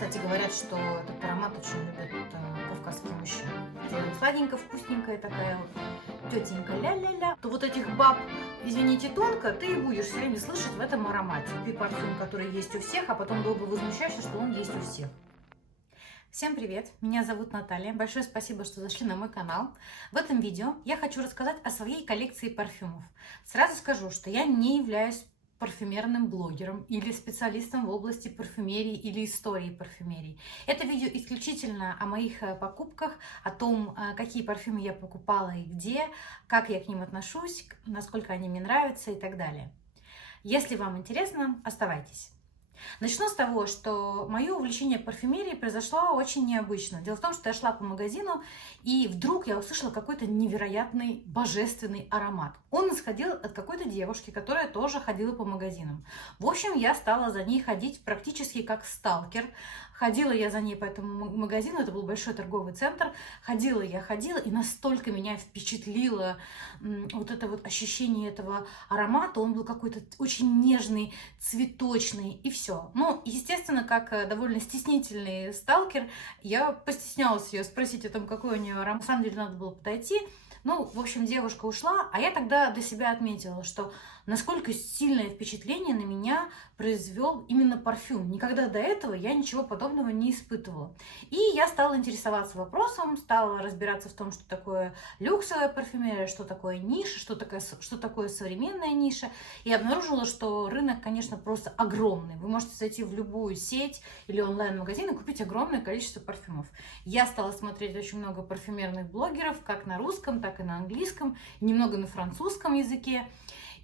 Кстати, говорят, что этот аромат очень любят кавказские мужчины. Сладенько, вкусненькая такая вот тетенька ля-ля-ля. То вот этих баб, извините, тонко, ты и будешь все время слышать в этом аромате. Ты парфюм, который есть у всех, а потом долго возмущаешься, что он есть у всех. Всем привет! Меня зовут Наталья. Большое спасибо, что зашли на мой канал. В этом видео я хочу рассказать о своей коллекции парфюмов. Сразу скажу, что я не являюсь парфюмерным блогером или специалистом в области парфюмерии или истории парфюмерии. Это видео исключительно о моих покупках, о том, какие парфюмы я покупала и где, как я к ним отношусь, насколько они мне нравятся и так далее. Если вам интересно, оставайтесь. Начну с того, что мое увлечение парфюмерией произошло очень необычно. Дело в том, что я шла по магазину, и вдруг я услышала какой-то невероятный божественный аромат. Он исходил от какой-то девушки, которая тоже ходила по магазинам. В общем, я стала за ней ходить практически как сталкер. Ходила я за ней по этому магазину, это был большой торговый центр. Ходила, и настолько меня впечатлило вот это вот ощущение этого аромата. Он был какой-то очень нежный, цветочный, и все. Ну, естественно, как довольно стеснительный сталкер, я постеснялась ее спросить о том, какой у нее аромат. На самом деле, надо было подойти. Ну, в общем, девушка ушла, а я тогда для себя отметила, что насколько сильное впечатление на меня произвел именно парфюм. Никогда до этого я ничего подобного не испытывала. И я стала интересоваться вопросом, стала разбираться в том, что такое люксовая парфюмерия, что такое ниша, что такое современная ниша. И обнаружила, что рынок, конечно, просто огромный. Вы можете зайти в любую сеть или онлайн-магазин и купить огромное количество парфюмов. Я стала смотреть очень много парфюмерных блогеров, как на русском, так и на английском, немного на французском языке.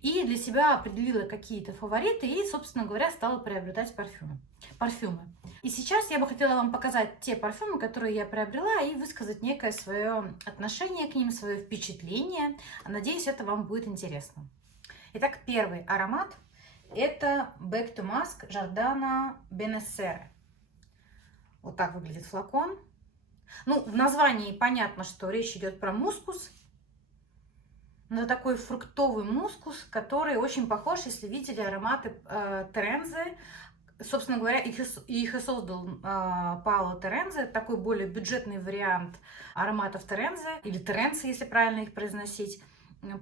И для себя определила какие-то фавориты и, собственно говоря, стала приобретать парфюмы. И сейчас я бы хотела вам показать те парфюмы, которые я приобрела, и высказать некое свое отношение к ним, свое впечатление. Надеюсь, это вам будет интересно. Итак, первый аромат – это Back to Mask Giordano Benessere. Вот так выглядит флакон. Ну, в названии понятно, что речь идет про мускус. Это такой фруктовый мускус, который очень похож, если видели ароматы Терензе. Собственно говоря, их и создал Паоло Терензе, такой более бюджетный вариант ароматов Терензе, или Теренце, если правильно их произносить.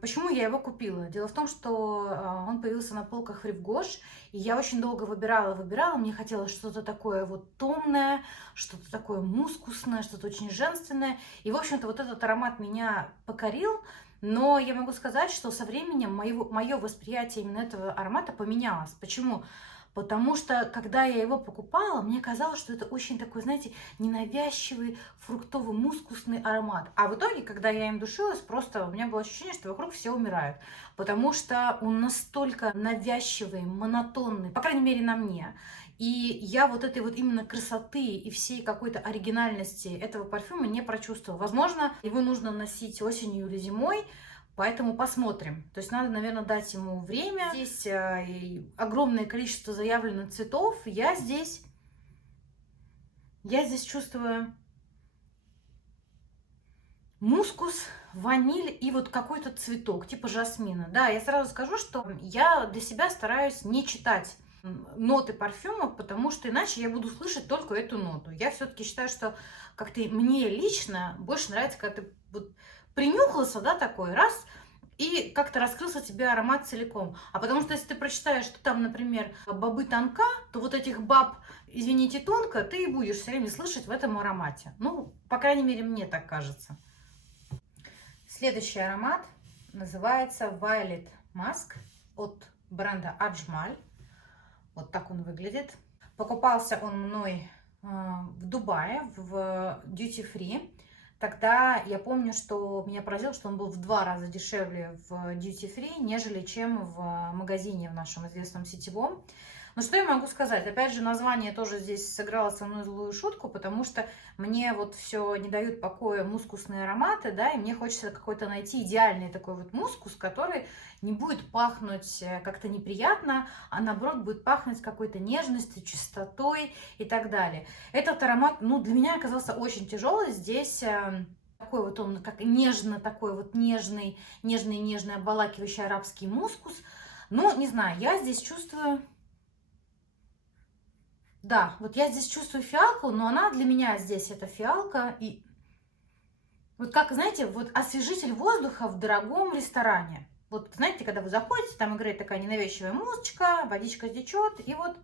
Почему я его купила? Дело в том, что он появился на полках в Рив-Гош, и я очень долго выбирала. Мне хотелось что-то такое вот томное, что-то такое мускусное, что-то очень женственное. И, в общем-то, вот этот аромат меня покорил. Но я могу сказать, что со временем мое восприятие именно этого аромата поменялось. Почему? Потому что, когда я его покупала, мне казалось, что это очень такой, знаете, ненавязчивый фруктовый мускусный аромат. А в итоге, когда я им душилась, просто у меня было ощущение, что вокруг все умирают. Потому что он настолько навязчивый, монотонный, по крайней мере, на мне. И я вот этой вот именно красоты и всей какой-то оригинальности этого парфюма не прочувствовала. Возможно, его нужно носить осенью или зимой, поэтому посмотрим. То есть надо, наверное, дать ему время. Здесь огромное количество заявленных цветов. Я здесь чувствую мускус, ваниль и вот какой-то цветок, типа жасмина. Да, я сразу скажу, что я для себя стараюсь не читать ноты парфюма, потому что иначе я буду слышать только эту ноту. Я все-таки считаю, что как-то мне лично больше нравится, когда ты вот принюхался, да, такой раз, и как-то раскрылся тебе аромат целиком. А потому что если ты прочитаешь, что там, например, бобы тонка, то вот этих баб, извините, тонко, ты и будешь все время слышать в этом аромате. Ну, по крайней мере, мне так кажется. Следующий аромат называется Violet Musk от бренда Ajmal. Вот так он выглядит. Покупался он мной в Дубае, в Duty Free. Тогда я помню, что меня поразило, что он был в 2 раза дешевле в Duty Free, нежели чем в магазине в нашем известном сетевом. Но что я могу сказать? Опять же, название тоже здесь сыграло со мной злую шутку, потому что мне вот все не дают покоя мускусные ароматы, да, и мне хочется какой-то найти идеальный такой вот мускус, который не будет пахнуть как-то неприятно, а наоборот будет пахнуть какой-то нежностью, чистотой и так далее. Этот аромат, ну, для меня оказался очень тяжелый. Здесь такой вот он, как нежно, такой вот нежный, обволакивающий арабский мускус. Ну, не знаю, я здесь чувствую Да, вот я здесь чувствую фиалку, но она для меня здесь это фиалка. И вот как, знаете, вот освежитель воздуха в дорогом ресторане. Вот знаете, когда вы заходите, там играет такая ненавязчивая музычка, водичка течет, и вот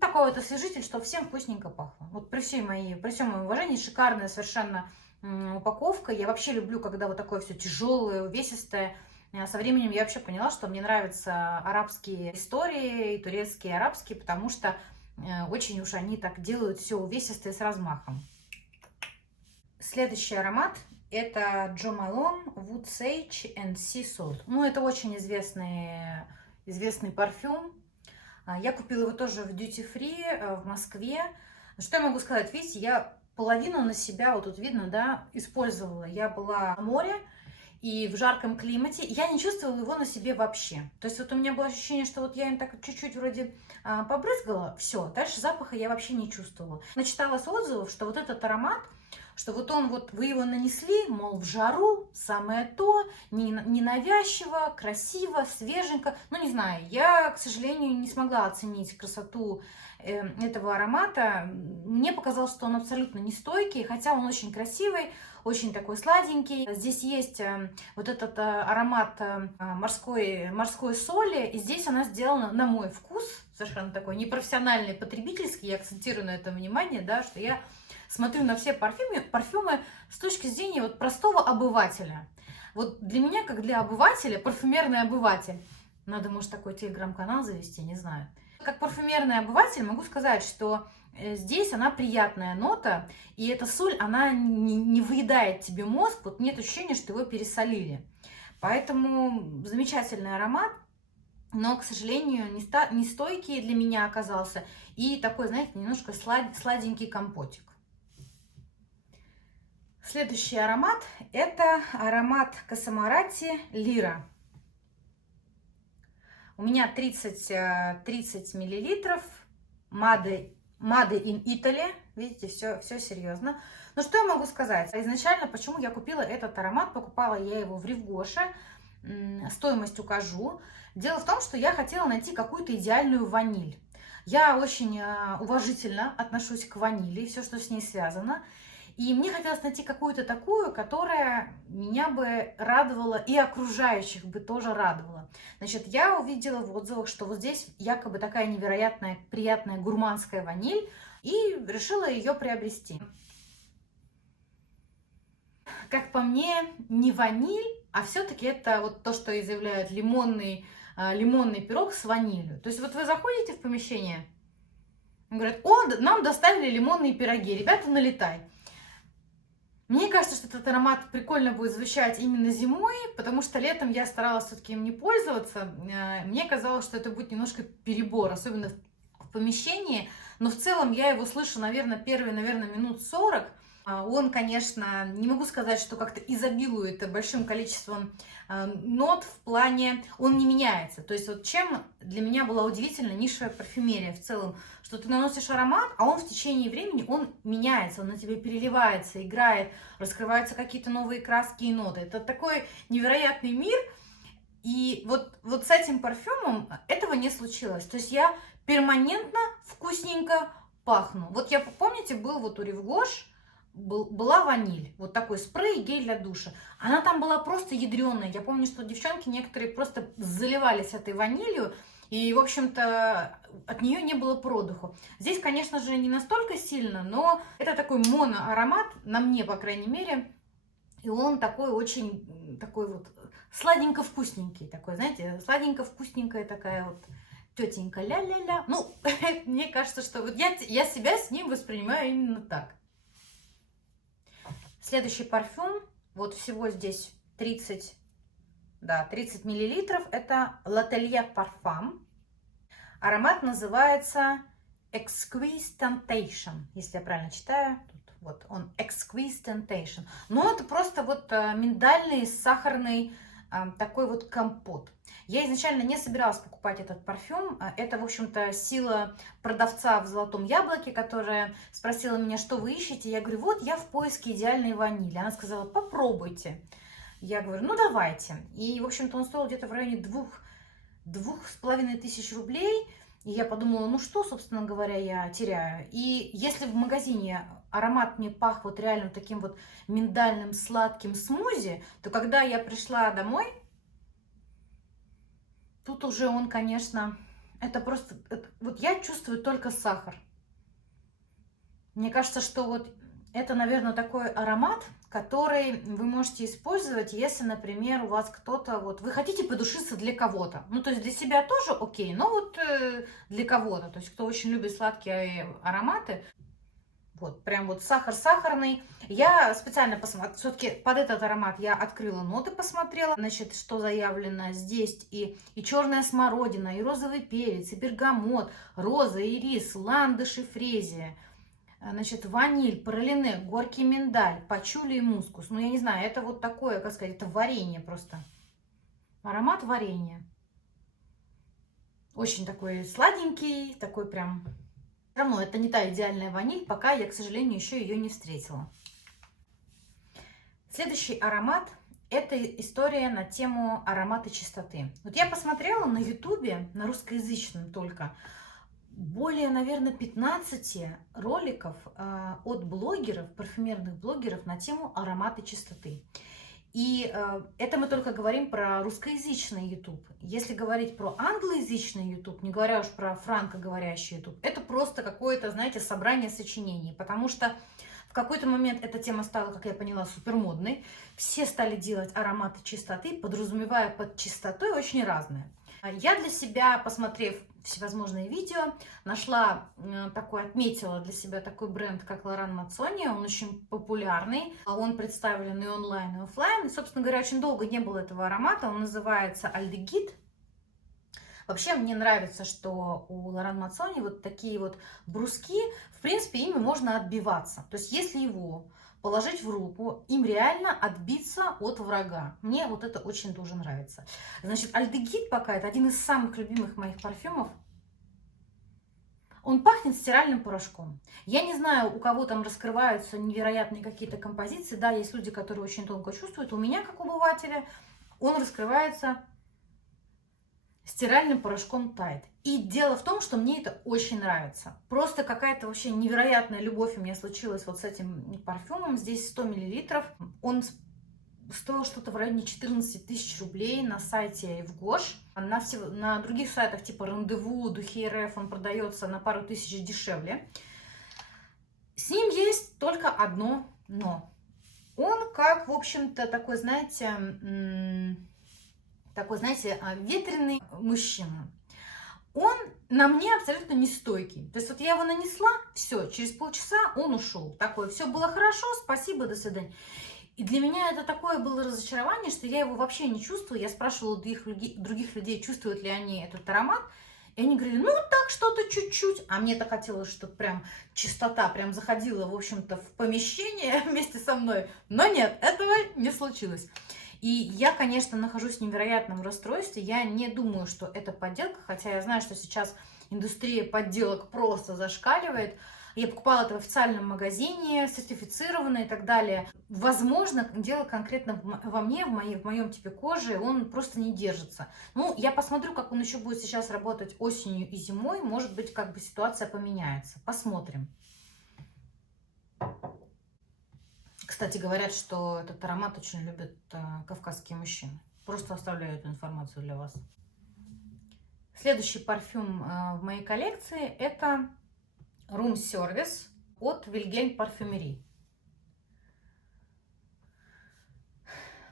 такой вот освежитель, чтобы всем вкусненько пахло. Вот при всем моем уважении, шикарная совершенно упаковка. Я вообще люблю, когда вот такое все тяжелое, увесистое. Со временем я вообще поняла, что мне нравятся арабские истории, и турецкие, и арабские, потому что очень уж они так делают все увесистое с размахом. Следующий аромат — это Jo Malone Wood Sage and Sea Salt. Ну, это очень известный парфюм. Я купила его тоже в Duty Free в Москве. Что я могу сказать? Видите, я половину на себя, вот тут видно, да, использовала. Я была на море и в жарком климате. Я не чувствовала его на себе вообще. То есть вот у меня было ощущение, что вот я им так чуть-чуть вроде побрызгала, все, дальше запаха я вообще не чувствовала. Начиталась отзывов, что вот этот аромат, что вот он, вот вы его нанесли, мол, в жару, самое то, ненавязчиво, красиво, свеженько. Ну, не знаю, я, к сожалению, не смогла оценить красоту этого аромата. Мне показалось, что он абсолютно не стойкий, хотя он очень красивый, очень такой сладенький. Здесь есть вот этот аромат морской соли, и здесь она сделана на мой вкус, совершенно такой непрофессиональный, потребительский. Я акцентирую на этом внимание, да, что я смотрю на все парфюмы с точки зрения вот простого обывателя. Вот для меня, как для обывателя, парфюмерный обыватель, надо, может, такой телеграм-канал завести, не знаю. Как парфюмерный обыватель могу сказать, что здесь она приятная нота, и эта соль, она не выедает тебе мозг, вот нет ощущения, что его пересолили. Поэтому замечательный аромат, но, к сожалению, не стойкий для меня оказался, и такой, знаете, немножко сладенький компотик. Следующий аромат — это аромат Косомарати Лира. У меня 30 миллилитров, Made in Italy, видите, все серьезно. Но что я могу сказать? Изначально, почему я купила этот аромат, покупала я его в Рив-Гоше, стоимость укажу. Дело в том, что я хотела найти какую-то идеальную ваниль. Я очень уважительно отношусь к ванили, все, что с ней связано. И мне хотелось найти какую-то такую, которая меня бы радовала и окружающих бы тоже радовала. Значит, я увидела в отзывах, что вот здесь якобы такая невероятная, приятная гурманская ваниль, и решила ее приобрести. Как по мне, не ваниль, а все-таки это вот то, что и заявляют, лимонный пирог с ванилью. То есть вот вы заходите в помещение, говорят: о, нам доставили лимонные пироги, ребята, налетай. Мне кажется, что этот аромат прикольно будет звучать именно зимой, потому что летом я старалась все-таки им не пользоваться. Мне казалось, что это будет немножко перебор, особенно в помещении. Но в целом я его слышу, наверное, первые, минут 40. Он, конечно, не могу сказать, что как-то изобилует большим количеством нот в плане, он не меняется. То есть вот чем для меня была удивительна нишевая парфюмерия в целом, что ты наносишь аромат, а он в течение времени, он меняется, он на тебе переливается, играет, раскрываются какие-то новые краски и ноты. Это такой невероятный мир. И вот с этим парфюмом этого не случилось. То есть я перманентно вкусненько пахну. Вот я, помните, был вот у Рив-Гош, была ваниль, вот такой спрей, гель для душа. Она там была просто ядреная. Я помню, что девчонки некоторые просто заливались этой ванилью, и, в общем-то, от нее не было продыху. Здесь, конечно же, не настолько сильно, но это такой моноаромат, на мне, по крайней мере, и он такой очень, такой вот сладенько-вкусненький, такой, знаете, сладенько-вкусненькая такая вот тетенька ля-ля-ля. Ну, мне кажется, что вот я себя с ним воспринимаю именно так. Следующий парфюм, вот всего здесь 30 миллилитров, это L'Atelier Parfum. Аромат называется Exquisite Temptation, если я правильно читаю. Тут вот он, Exquisite Temptation. Но это просто вот миндальный, сахарный такой вот компот. Я изначально не собиралась покупать этот парфюм. Это, в общем-то, сила продавца в «Золотом яблоке», которая спросила меня, что вы ищете. Я говорю: вот я в поиске идеальной ванили. Она сказала: попробуйте. Я говорю: ну давайте. И, в общем-то, он стоил где-то в районе 2500 рублей. И я подумала, ну что, собственно говоря, я теряю. И если в магазине аромат мне пах вот реально таким вот миндальным сладким смузи, то когда я пришла домой, тут уже он, конечно, это просто, вот я чувствую только сахар. Мне кажется, что вот это, наверное, такой аромат, который вы можете использовать, если, например, у вас кто-то, вот, вы хотите подушиться для кого-то. Ну, то есть для себя тоже окей, но вот для кого-то. То есть кто очень любит сладкие ароматы, вот, прям вот сахар сахарный. Я специально посмотрела, все-таки под этот аромат я открыла ноты, посмотрела, значит, что заявлено здесь. И черная смородина, и розовый перец, и бергамот, роза, ирис, ландыш и фрезия. Значит, ваниль, пралине, горький миндаль, пачули и мускус. Ну, я не знаю, это вот такое, как сказать, это варенье просто. Аромат варенья. Очень такой сладенький, такой прям... Все равно это не та идеальная ваниль, пока я, к сожалению, еще ее не встретила. Следующий аромат – это история на тему аромата чистоты. Вот я посмотрела на ютубе, на русскоязычном только, более, наверное, 15 роликов от блогеров, парфюмерных блогеров на тему аромата чистоты. И это мы только говорим про русскоязычный YouTube. Если говорить про англоязычный YouTube, не говоря уж про франкоговорящий YouTube, это просто какое-то, знаете, собрание сочинений. Потому что в какой-то момент эта тема стала, как я поняла, супермодной. Все стали делать ароматы чистоты, подразумевая под чистотой очень разное. Я для себя, посмотрев всевозможные видео, нашла такой, отметила для себя такой бренд, как Laurent Mazzoni. Он очень популярный, он представлен и онлайн, и офлайн. И, собственно говоря, очень долго не было этого аромата. Он называется Альдегид. Вообще мне нравится, что у Laurent Mazzoni вот такие вот бруски, в принципе, ими можно отбиваться. То есть если его положить в руку, им реально отбиться от врага. Мне вот это очень тоже нравится. Значит, Альдегид пока это один из самых любимых моих парфюмов. Он пахнет стиральным порошком. Я не знаю, у кого там раскрываются невероятные какие-то композиции. Да, есть люди, которые очень тонко чувствуют. У меня, как обывателя, он раскрывается стиральным порошком Tide. И дело в том, что мне это очень нравится. Просто какая-то вообще невероятная любовь у меня случилась вот с этим парфюмом. Здесь 100 мл. Он стоил что-то в районе 14 тысяч рублей на сайте Евгош. На других сайтах типа Рандеву, Духи РФ он продается на пару тысяч дешевле. С ним есть только одно но. Он как, в общем-то, такой, знаете, ветреный мужчина. Он на мне абсолютно не стойкий. То есть вот я его нанесла, все, через полчаса он ушел. Такое, все было хорошо, спасибо, до свидания. И для меня это такое было разочарование, что я его вообще не чувствую. Я спрашивала других людей, чувствуют ли они этот аромат. И они говорили, ну так, что-то чуть-чуть. А мне так хотелось, чтобы прям чистота прям заходила, в общем-то, в помещение вместе со мной. Но нет, этого не случилось. И я, конечно, нахожусь в невероятном расстройстве. Я не думаю, что это подделка, хотя я знаю, что сейчас индустрия подделок просто зашкаливает. Я покупала это в официальном магазине, сертифицированно и так далее. Возможно, дело конкретно во мне, в моем типе кожи, он просто не держится. Ну, я посмотрю, как он еще будет сейчас работать осенью и зимой. Может быть, как бы ситуация поменяется. Посмотрим. Кстати, говорят, что этот аромат очень любят кавказские мужчины. Просто оставляю эту информацию для вас. Следующий парфюм в моей коллекции – это Room Service от Wilhelm Parfumerie.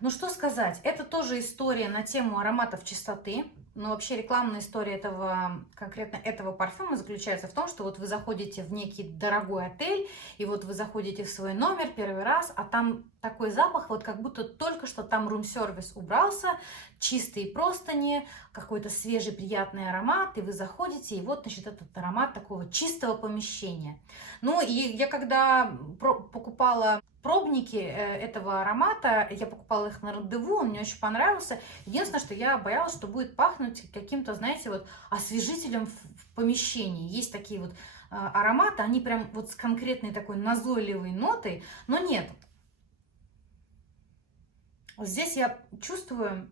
Ну что сказать, это тоже история на тему ароматов чистоты. Но вообще рекламная история конкретно этого парфюма заключается в том, что вот вы заходите в некий дорогой отель, и вот вы заходите в свой номер первый раз, а там такой запах, вот как будто только что там рум-сервис убрался, чистые простыни, какой-то свежий приятный аромат, и вы заходите, и вот, значит, этот аромат такого чистого помещения. Ну, и я когда покупала пробники этого аромата, я покупала их на Рандеву, он мне очень понравился. Единственное, что я боялась, что будет пахнуть каким-то, знаете, вот освежителем в помещении. Есть такие вот ароматы, они прям вот с конкретной такой назойливой нотой, но нет. Вот здесь я чувствую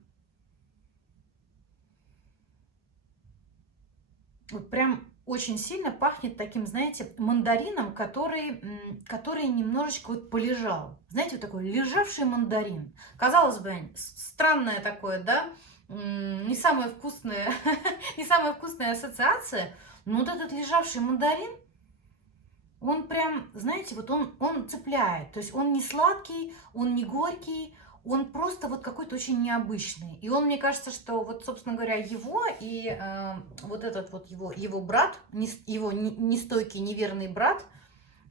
Вот прям очень сильно пахнет таким, знаете, мандарином, который немножечко вот полежал. Знаете, вот такой лежавший мандарин. Казалось бы, странное такое, да? Не самая вкусная, не самая вкусная ассоциация, но вот этот лежавший мандарин, он прям, знаете, вот он цепляет. То есть он не сладкий, он не горький, он просто вот какой-то очень необычный. И он, мне кажется, что вот, собственно говоря, его и вот этот вот его брат, его нестойкий, неверный брат,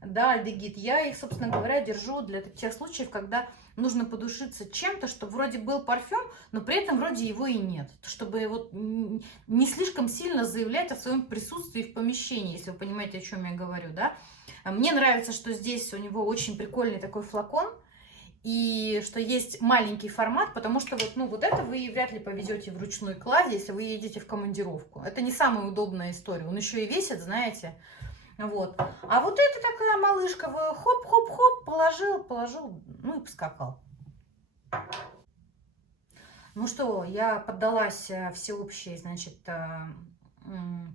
да, альдегид, я их, собственно говоря, держу для тех случаев, когда нужно подушиться чем-то, чтобы вроде был парфюм, но при этом вроде его и нет. Чтобы вот не слишком сильно заявлять о своем присутствии в помещении, если вы понимаете, о чем я говорю, да. Мне нравится, что здесь у него очень прикольный такой флакон, и что есть маленький формат, потому что вот, ну, вот это вы вряд ли повезете в ручной кладе, если вы едете в командировку. Это не самая удобная история. Он еще и весит, знаете. Вот. А вот это такая малышка, хоп-хоп-хоп, положил, ну и поскакал. Ну что, я поддалась всеобщей, значит,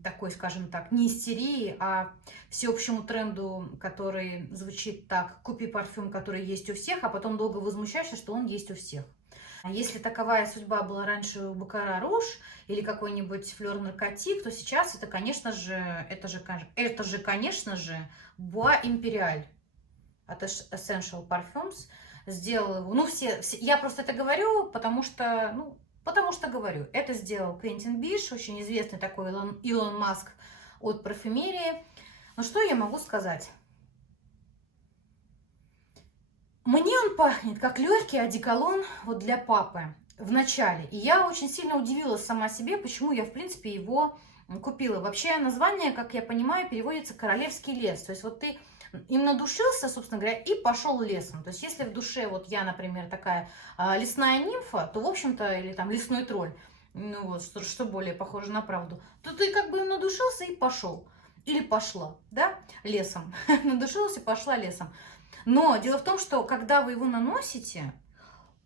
такой, скажем так, не истерии, а всеобщему тренду, который звучит так: купи парфюм, который есть у всех, а потом долго возмущаешься, что он есть у всех. Если таковая судьба была раньше у Баккара Руж или какой-нибудь Флёр Наркотик, то сейчас это, конечно же, конечно же, Bois Imperial от Essential Parfums сделал его. Ну, я просто это говорю, потому что говорю. Это сделал Квентин Биш, очень известный такой Илон Маск от парфюмерии. Но что я могу сказать? Мне он пахнет как легкий одеколон вот для папы в начале. И я очень сильно удивилась сама себе, почему я, в принципе, его купила. Вообще название, как я понимаю, переводится «королевский лес». То есть вот ты им надушился, собственно говоря, и пошел лесом. То есть если в душе, вот я, например, такая лесная нимфа, то, в общем-то, или там лесной тролль, ну вот, что более похоже на правду, то ты как бы им надушился и пошел. Или пошла, да, лесом. Надушилась и пошла лесом. Но дело в том, что когда вы его наносите,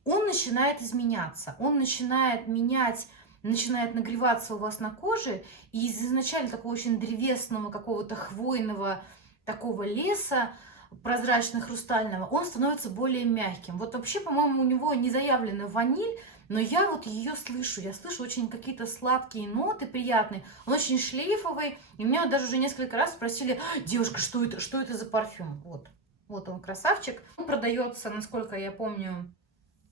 он начинает изменяться. Он начинает менять, начинает нагреваться у вас на коже. И из изначально такого очень древесного, какого-то хвойного такого леса, прозрачно-хрустального, он становится более мягким. Вот вообще, по-моему, у него не заявлена ваниль, но я вот ее слышу. Я слышу очень какие-то сладкие ноты приятные. Он очень шлейфовый. И меня вот даже уже несколько раз спросили: девушка, что это за парфюм? Вот он, красавчик. Он продается, насколько я помню,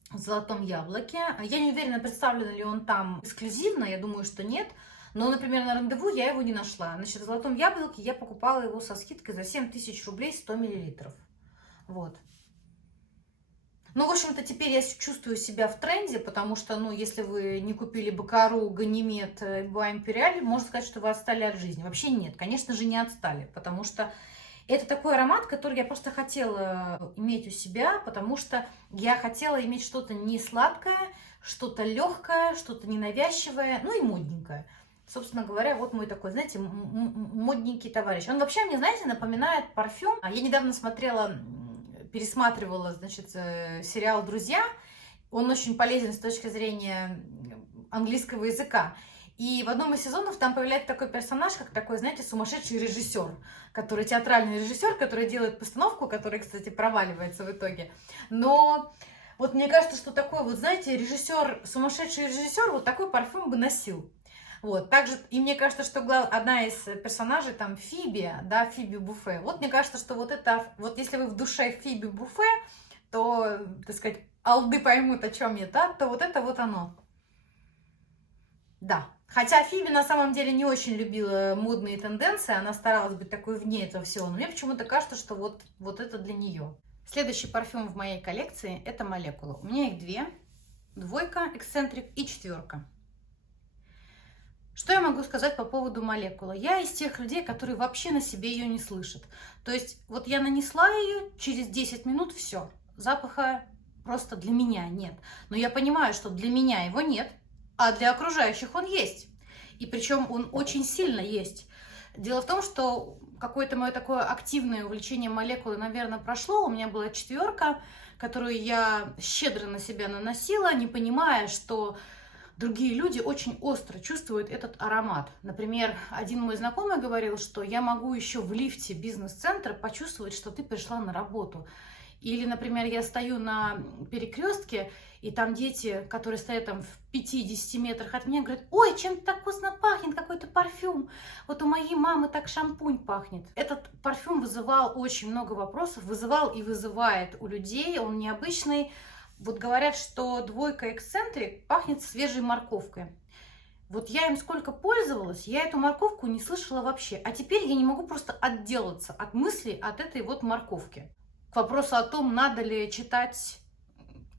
в Золотом Яблоке. Я не уверена, представлен ли он там эксклюзивно, я думаю, что нет. Но, например, на Рандеву я его не нашла. Значит, в Золотом Яблоке я покупала его со скидкой за 7000 рублей 100 миллилитров. Вот. Ну, в общем-то, теперь я чувствую себя в тренде, потому что, ну, если вы не купили Бакару, Ганимед, Bois Imperial, можно сказать, что вы отстали от жизни. Вообще нет, конечно же, не отстали, потому что это такой аромат, который я просто хотела иметь у себя, потому что я хотела иметь что-то не сладкое, что-то легкое, что-то ненавязчивое, ну и модненькое. Собственно говоря, вот мой такой, знаете, модненький товарищ. Он вообще мне, знаете, напоминает парфюм. Я недавно пересматривала, значит, сериал «Друзья». Он очень полезен с точки зрения английского языка. И в одном из сезонов там появляется такой персонаж, как такой, знаете, сумасшедший режиссер, который театральный режиссер, который делает постановку, которая, кстати, проваливается в итоге. Но вот мне кажется, что такой вот, знаете, сумасшедший режиссер вот такой парфюм бы носил. Вот, также, и мне кажется, что одна из персонажей там Фиби, да, Фиби Буфе. Вот мне кажется, что вот это, вот если вы в душе Фиби Буфе, то, так сказать, алды поймут, о чем я, да, то вот это вот оно. Да. Хотя Фиби на самом деле не очень любила модные тенденции, она старалась быть такой вне этого всего, но мне почему-то кажется, что вот это для нее. Следующий парфюм в моей коллекции – это молекула. У меня их две. Двойка, эксцентрик и четверка. Что я могу сказать по поводу молекулы? Я из тех людей, которые вообще на себе ее не слышат. То есть вот я нанесла ее, через 10 минут все. Запаха просто для меня нет. Но я понимаю, что для меня его нет, а для окружающих он есть. И причем он очень сильно есть. Дело в том, что какое-то мое такое активное увлечение молекулой, наверное, прошло. У меня была четверка, которую я щедро на себя наносила, не понимая, что другие люди очень остро чувствуют этот аромат. Например, один мой знакомый говорил, что я могу еще в лифте бизнес-центра почувствовать, что ты пришла на работу. Или, например, я стою на перекрестке, и там дети, которые стоят там в 5-10 метрах от меня, говорят: ой, чем так вкусно пахнет, какой-то парфюм. Вот у моей мамы так шампунь пахнет. Этот парфюм вызывал очень много вопросов, вызывал и вызывает у людей, он необычный. Вот говорят, что двойка эксцентрик пахнет свежей морковкой. Вот я им сколько пользовалась, я эту морковку не слышала вообще. А теперь я не могу просто отделаться от мыслей от этой вот морковки. К вопросу о том, надо ли читать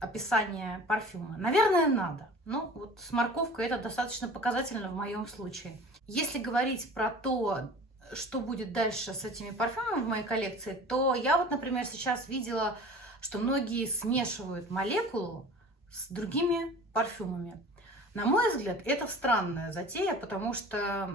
описание парфюма. Наверное, надо. Ну, вот с морковкой это достаточно показательно в моем случае. Если говорить про то, что будет дальше с этими парфюмами в моей коллекции, то я вот, например, сейчас видела, что многие смешивают молекулу с другими парфюмами. На мой взгляд, это странная затея, потому что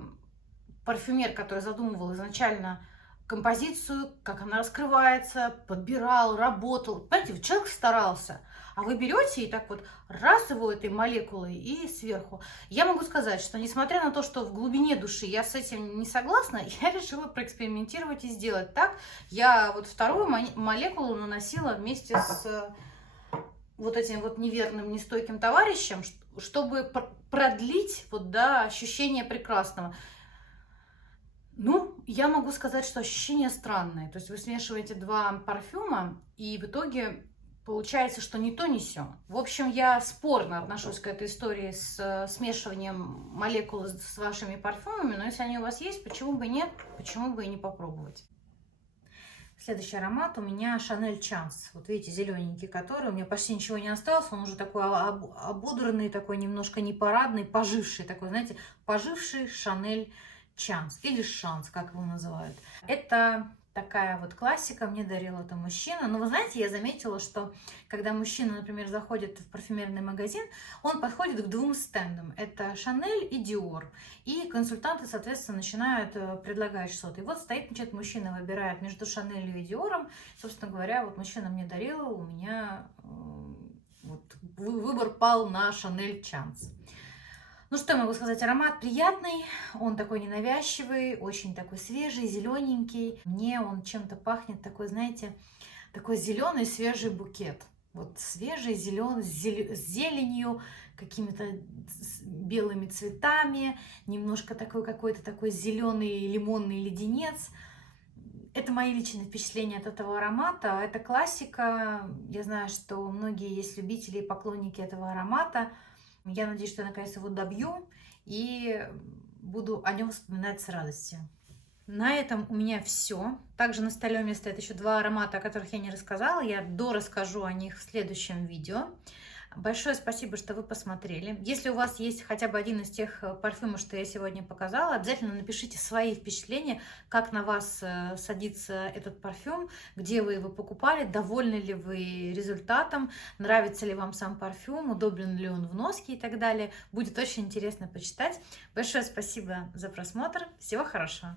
парфюмер, который задумывал изначально композицию, как она раскрывается, подбирал, работал. Понимаете, человек старался. А вы берете и так вот раз его этой молекулой и сверху. Я могу сказать, что несмотря на то, что в глубине души я с этим не согласна, я решила проэкспериментировать и сделать так. Я вот вторую молекулу наносила вместе с вот этим вот неверным, нестойким товарищем, чтобы продлить вот, да, ощущение прекрасного. Ну, я могу сказать, что ощущение странное. То есть вы смешиваете два парфюма, и в итоге получается, что ни то, ни сё. В общем, я спорно отношусь к этой истории с смешиванием молекул с вашими парфюмами, но если они у вас есть, почему бы нет, почему бы и не попробовать. Следующий аромат у меня Chanel Chance. Вот видите, зелененький, который, у меня почти ничего не осталось, он уже такой ободранный, такой немножко непарадный, поживший, такой, знаете, поживший Chanel Chance или шанс, как его называют. Это такая вот классика, мне дарил это мужчина. Но вы знаете, я заметила, что когда мужчина, например, заходит в парфюмерный магазин, он подходит к двум стендам. Это Chanel и Dior. И консультанты, соответственно, начинают предлагать что-то. И вот стоит, значит, мужчина выбирает между Chanel и Dior. Собственно говоря, вот мужчина мне дарил, у меня вот выбор пал на Chanel Chance. Ну, что я могу сказать, аромат приятный, он такой ненавязчивый, очень такой свежий, зелененький. Мне он чем-то пахнет такой, знаете, такой зеленый свежий букет. Вот свежий, зеленый, с зеленью, какими-то белыми цветами, немножко такой какой-то такой зеленый лимонный леденец. Это мои личные впечатления от этого аромата. Это классика. Я знаю, что многие есть любители и поклонники этого аромата. Я надеюсь, что я наконец его добью и буду о нем вспоминать с радостью. На этом у меня все. Также на столе у меня стоят еще два аромата, о которых я не рассказала. Я дорасскажу о них в следующем видео. Большое спасибо, что вы посмотрели. Если у вас есть хотя бы один из тех парфюмов, что я сегодня показала, обязательно напишите свои впечатления, как на вас садится этот парфюм, где вы его покупали, довольны ли вы результатом, нравится ли вам сам парфюм, удобен ли он в носке и так далее. Будет очень интересно почитать. Большое спасибо за просмотр. Всего хорошего.